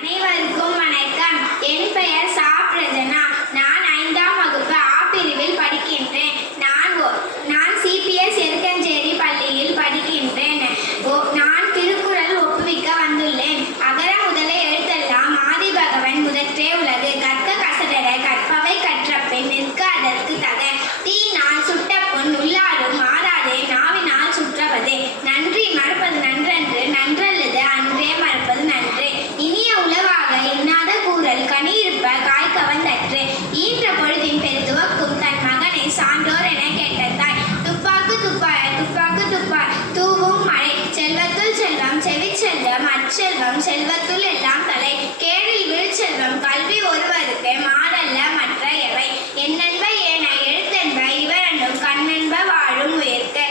அனைவருக்கும் வணக்கம். என் பெயர் சா. பிரஜனா. நான் 5ஆம் வகுப்பு ஆ பிரிவில் படிக்கின்றேன். நான் சிபிஎஸ் எருக்கஞ்சேரி பள்ளியில் படிக்கின்றேன். நான் திருக்குறள் ஒப்புவிக்க வந்துள்ளேன். அகர முதல எழுத்தெல்லாம் ஆதி பகவன் முதற்றே உலகு. கற்க கசடர கற்பவை கற்றபின் நிற்க அதற்கு தக. தீயினால் சுட்ட புண் உள்ளாரும் ஆறாதே நாவினால் சுற்றவதே. நன்றி மறப்பது நன்றன்று நன்றல்லது அன்றே மறப்பது நன்று. இனிய உளவாக இன்னாத கூறல் கனியிருப்ப காய் கவர்ந்தற்று. ஈன்ற பொழுதின் பெரு துவக்கும் தன் மகனை சான்றோர் என கேட்ட தாய். துப்பாக்கு துப்பாய துப்பாக்கு துப்பாய் தூவும் மழை. செல்வத்துள் செல்வம் செவிச்செல்வம் அச்செல்வம் செல்வத்துள் எல்லாம் தலை. கேடில் விழுச்செல்வம் கல்வி ஒருவருக்கு மாடல்ல மற்ற எவை. என்னென்ப ஏன எழுத்தென்ப இவரண்டும் கண்ணென்ப வாழும் உயிர்க்கு.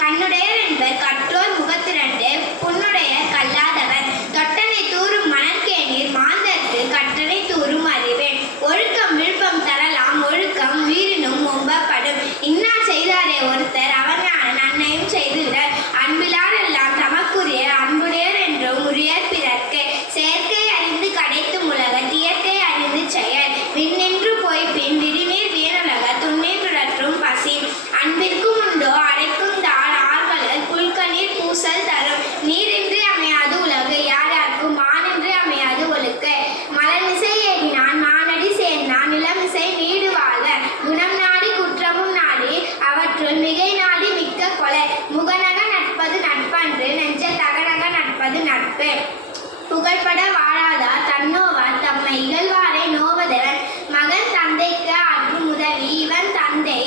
கண்ணுடையர் என்பர் கற்றோர் முகத்திரண்டு புண்ணுடைய கல்லாதவர். தொட்டனை தூரும் மணற்கேணீர் மாந்தர்க்கு கற்றனை தூரும் அறிவேன். ஒழுக்கம் விழுப்பம் தரலாம் ஒழுக்கம் உயிரினும் ஒம்பப்படும். இன்னா செய்தாரே ஒருத்தர் அவர் நன்னையும் செய்துவிடர். அன்பிலார் எல்லாம் தமக்குரிய அன்புடையர் என்றும் உரியர் பிறர்க்கு. செயற்கை அறிந்து கடைத்தும் உலக இயற்கை அறிந்து செயல். விண்ணின்று போய் பின் விரிநீர் வீணுலக துண்ணின்றுடற்றும் பசி. அன்பிற்கும் உண்டோ அடைக்கும் தாழ் ஆர்களர் புல்கநீர் பூசல் தரும். நீரின்றி அமையாது உலகு யாரார்க்கும் மானின்றி அமையாது ஒழுக்கு. மலர்மிசை ஏறினான் மானடி சேர்ந்தான் நிலமிசை நீடு வாழ்க. குணம் நாடி குற்றமும் நாடி அவற்றுள் மிகை நாடி மிக்க கொலை. முகநக நட்பது நட்பன்று நெஞ்ச தகநக நட்பது நட்பு. புகழ்பட வாழாதார் தன்னோவார் தம்மை இகழ்வாரை நோவதவன். மகன் தந்தைக்கு ஆற்றும் உதவி இவன் தந்தை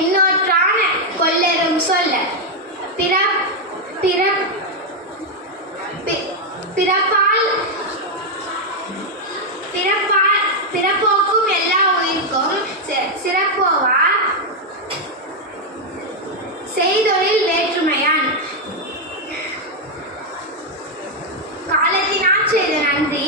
என்னோற்றான கொல்லரும் சொல்ல. பிறப்போக்கும் எல்லா உயிர்க்கும் சிறப்போவா செய்தொழில் வேற்றுமையான். காலத்தினால் செய்த நன்றி